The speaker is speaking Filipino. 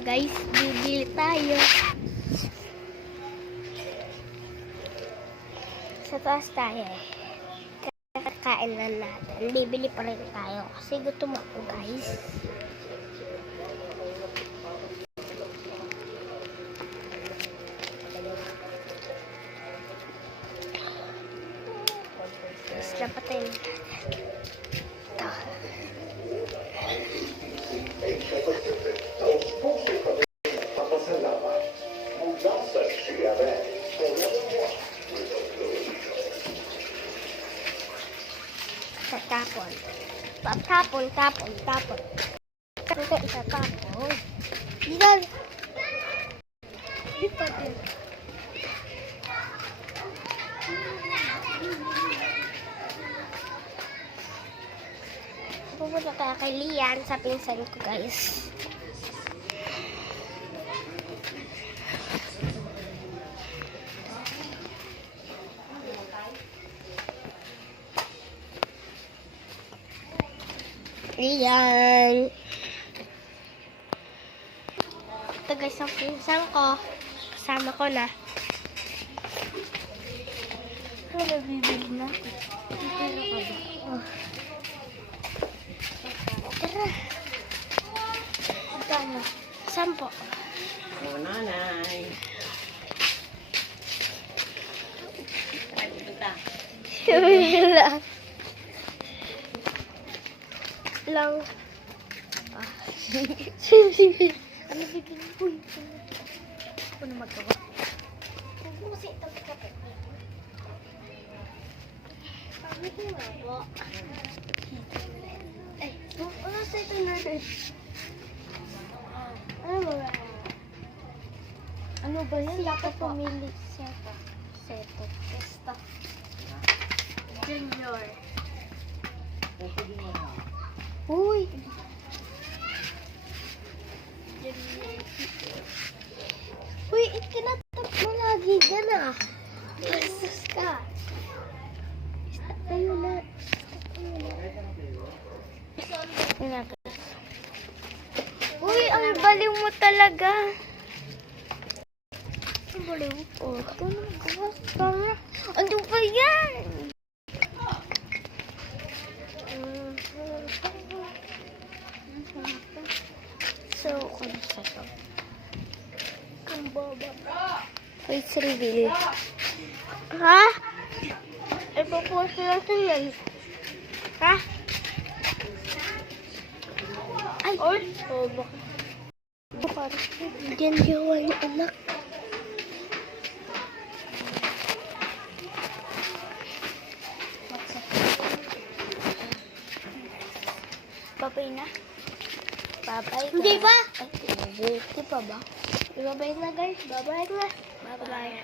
Ayan guys, bibili tayo. Sa taas tayo eh. Kakain na natin. Bibili pa rin tayo kasi gutom ako guys. Tapos dapat tayo. Tapon. Tapon. Ito itatapon. Diyan. Dito din. Pupunta tayo kay Lian sa pinsan ko guys. Lian. Ito guys ang pinsan ko. Kasama ko na. Ano bibili na? Ano ka ba? Oh. Tara. Magkano? 10. Mga nanay. Wala. Lang. Ano bigyan mo? Ano magawa? Huwag mo kasi itong kape. Pagod mo nga po. Ay, ano sa ito natin? Ano ba? Ano ba yan? Dapat pumili. Seto. Testa. Junior. Uy! Uy, ikinatap mo lagi dyan ah. Bastos ka. Stop tayo na. Uy, ang baliw mo talaga. Ang baliw ko. Ano magawas pa nga? Ano ba yan? So, kung sa to? Ang baba. Wait, reveal. Ha? Ipapost natin yan. Ha? Ay! Oh, bakit? Diyan gawa niya, anak. Babay na. Babay na. Hindi ba? Ay, hindi pa ba? Babay na guys. Babay na. Babay.